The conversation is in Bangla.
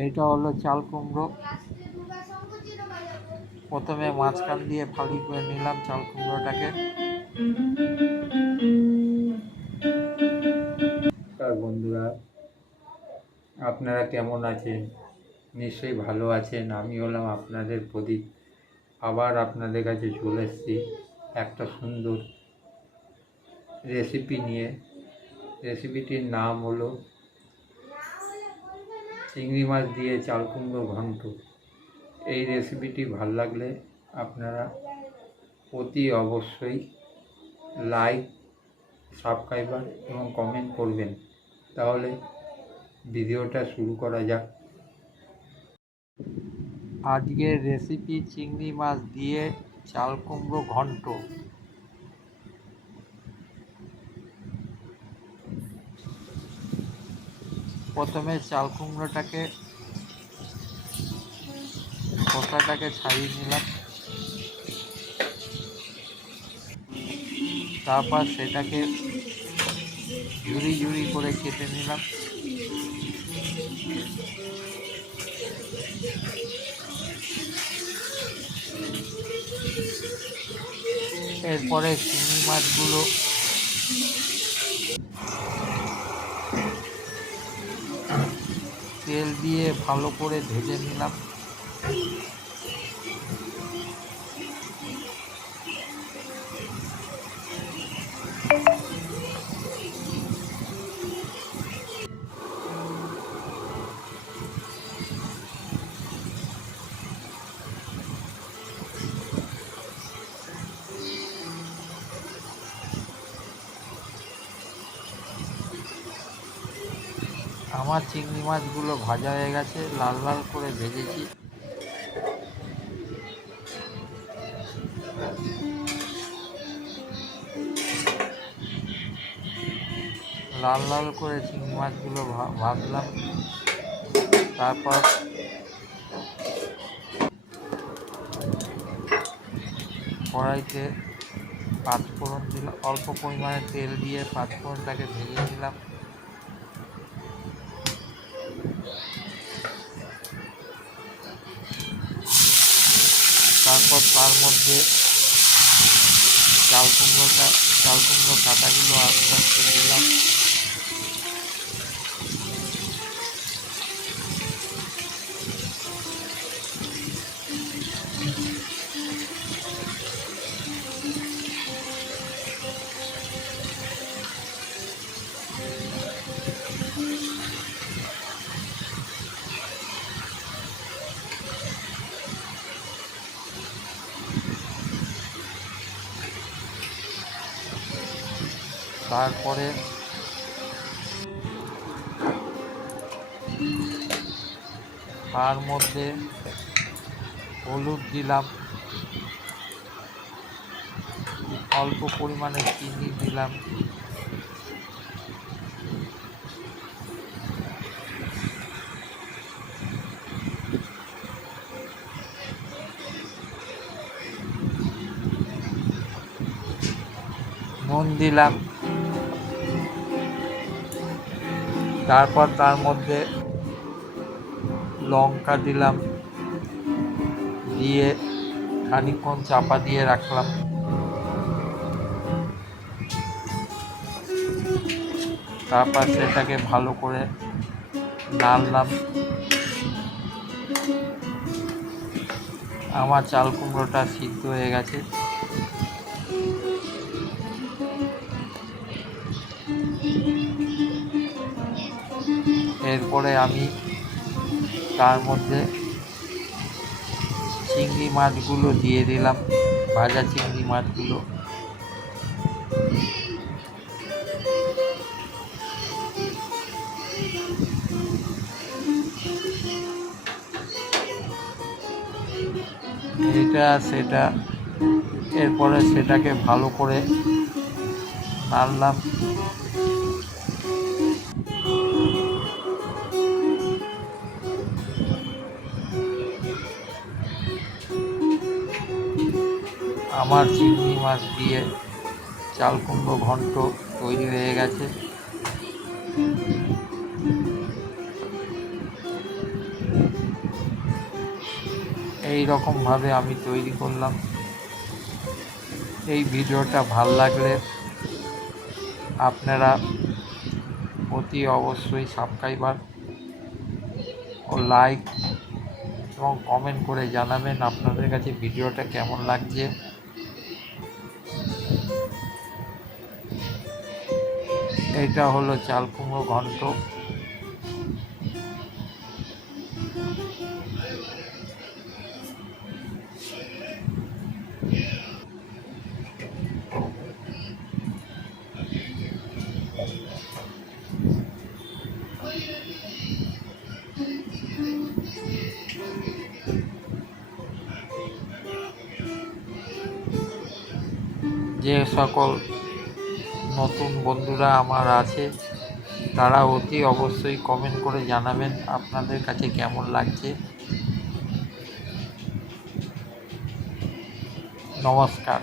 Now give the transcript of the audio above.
এইটা হলো চাল কুমড়ো। প্রথমে মাঝখান দিয়ে ফালি করে নিলাম চাল কুমড়োটাকে। বন্ধুরা, আপনারা কেমন আছেন? নিশ্চয়ই ভালো আছেন। আমি হলাম আপনাদের প্রদীপ। আবার আপনাদের কাছে চলে এসেছি একটা সুন্দর রেসিপি নিয়ে। রেসিপিটির নাম হলো চিংড়ি মাছ দিয়ে চাল কুমড়ো ঘন্ট। এই রেসিপিটি ভালো লাগলে আপনারা অতি অবশ্যই লাইক, সাবস্ক্রাইবার এবং কমেন্ট করবেন। তাহলে ভিডিওটা শুরু করা যাক। আজকের রেসিপি চিংড়ি মাছ দিয়ে চাল কুমড়ো ঘন্ট। প্রথমে চাল কুমড়োটাকে খোসাটাকে ছাড়িয়ে নিলাম। তারপর সেটাকে ঝুরি ঝুরি করে কেটে নিলাম। এরপরে চিংড়ি মাছগুলো তেল দিয়ে ভালো করে ভেজে নিলাম। আমার চিংড়ি মাছগুলো ভাজা হয়ে গেছে, লাল লাল করে ভেজেছি। লাল লাল করে চিংড়ি মাছগুলো ভাজলাম। তারপর কড়াইতে পাঁচফোড়ন দিলাম। অল্প পরিমাণে তেল দিয়ে পাঁচফোড়নটাকে ভেজে নিলাম। তারপর তার মধ্যে চাল কুমড়ো কাটাগুলো আস্তে আস্তে দিলাম। তারপরে তার মধ্যে হলুদ দিলাম, অল্প পরিমাণে চিনি দিলাম, নুন দিলাম। তারপর তার মধ্যে লঙ্কা দিলাম, দিয়ে খানিকক্ষণ চাপা দিয়ে রাখলাম। তারপর সেটাকে ভালো করে নাড়লাম। আমার চাল কুমড়োটা সিদ্ধ হয়ে গেছে। এরপরে আমি তার মধ্যে চিংড়ি মাছগুলো দিয়ে দিলাম, ভাজা চিংড়ি মাছগুলো। এটা সেটা এরপরে সেটাকে ভালো করে নাড়লাম। আমার চিংড়ি মাছ দিয়ে চাল কুমড়ো ঘন্ট তৈরি হয়ে গেছে। এই রকমভাবে আমি তৈরি করলাম। এই ভিডিওটা ভাল লাগলে আপনারা অতি অবশ্যই সাবস্ক্রাইবার ও লাইক এবং কমেন্ট করে জানাবেন আপনাদের কাছে ভিডিওটা কেমন লাগছে। এটা হলো চাল কুমড়ো ঘন্ট। যে সকল নতুন বন্ধুরা আমার আছে তারা অতি অবশ্যই কমেন্ট করে জানাবেন আপনাদের কাছে কেমন লাগছে। নমস্কার।